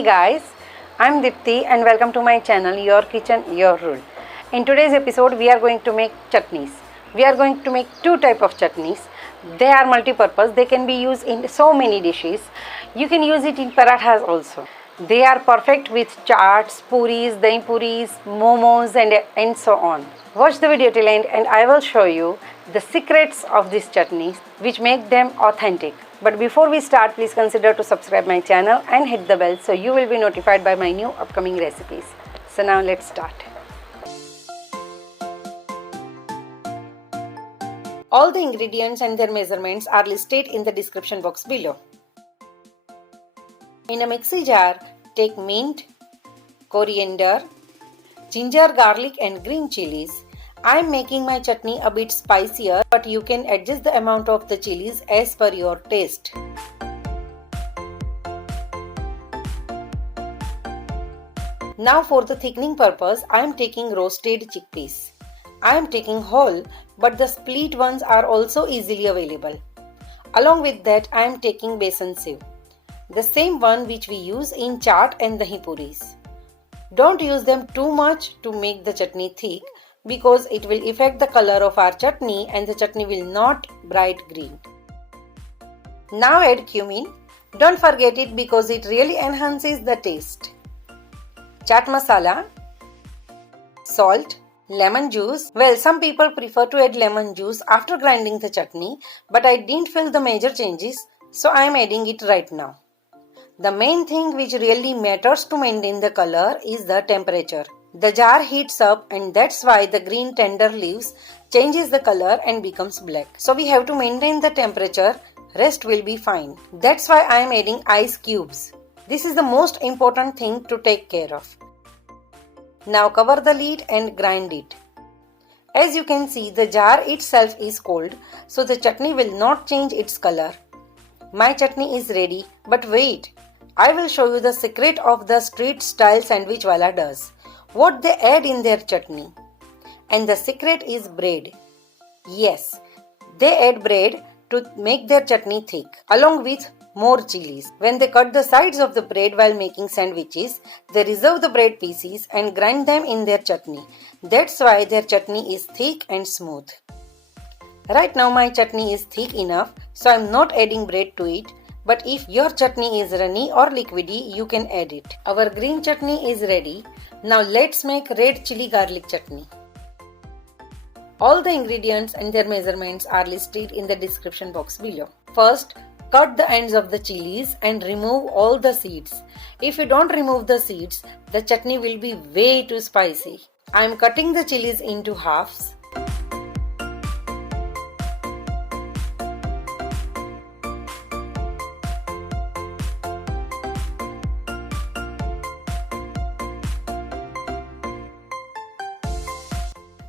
Hey guys, I'm Dipti and welcome to my channel Your Kitchen, Your Rule. In today's episode we are going to make chutneys. We are going to make two types of chutneys. They are multi-purpose. They can be used in so many dishes. You can use it in parathas also. They are perfect with chaats, puris, dahi puris, momos and so on. Watch the video till end and I will show you the secrets of these chutneys which make them authentic. But before we start, please consider to subscribe my channel and hit the bell so you will be notified by my new upcoming recipes. So now let's start. All the ingredients and their measurements are listed in the description box below. In a mixie jar, take mint, coriander, ginger, garlic and green chilies. I am making my chutney a bit spicier, but you can adjust the amount of the chilies as per your taste. Now for the thickening purpose, I am taking roasted chickpeas. I am taking whole, but the split ones are also easily available. Along with that, I am taking Besan Sev, the same one which we use in chaat and dahi puris. Don't use them too much to make the chutney thick because it will affect the color of our chutney and the chutney will not bright green. Now add cumin. Don't forget it because it really enhances the taste. Chaat masala, salt, lemon juice. Well, some people prefer to add lemon juice after grinding the chutney, but I didn't feel the major changes, so I am adding it right now. The main thing which really matters to maintain the color is the temperature. The jar heats up and that's why the green tender leaves changes the color and becomes black. So we have to maintain the temperature, rest will be fine. That's why I am adding ice cubes. This is the most important thing to take care of. Now cover the lid and grind it. As you can see, the jar itself is cold, so the chutney will not change its color. My chutney is ready, but wait. I will show you the secret of the street style sandwich wala does. What they add in their chutney. And the secret is bread. Yes, they add bread to make their chutney thick along with more chilies. When they cut the sides of the bread while making sandwiches, they reserve the bread pieces and grind them in their chutney. That's why their chutney is thick and smooth. Right now my chutney is thick enough, so I am not adding bread to it. But if your chutney is runny or liquidy, you can add it. Our green chutney is ready. Now let's make red chili garlic chutney. All the ingredients and their measurements are listed in the description box below. First, cut the ends of the chilies and remove all the seeds. If you don't remove the seeds, the chutney will be way too spicy. I am cutting the chilies into halves.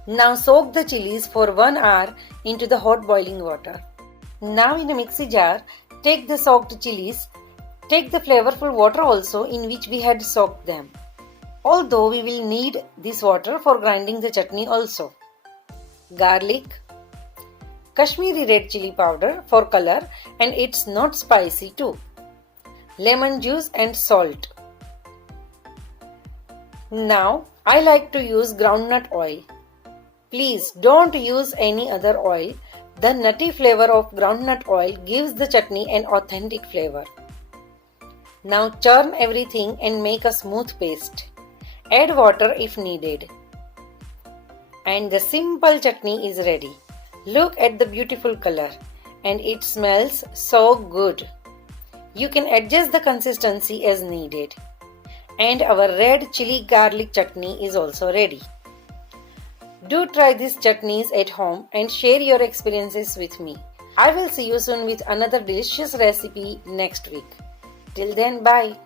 Now soak the chilies for 1 hour into the hot boiling water. Now in a mixie jar, take the soaked chilies. Take the flavorful water also in which we had soaked them. Although we will need this water for grinding the chutney also. Garlic, Kashmiri Red Chili Powder for color and it's not spicy too. Lemon juice and salt. Now I like to use groundnut oil. Please don't use any other oil. The nutty flavor of groundnut oil gives the chutney an authentic flavor. Now churn everything and make a smooth paste. Add water if needed. And the simple chutney is ready. Look at the beautiful color and it smells so good. You can adjust the consistency as needed. And our red chili garlic chutney is also ready. Do try these chutneys at home and share your experiences with me. I will see you soon with another delicious recipe next week. Till then, bye.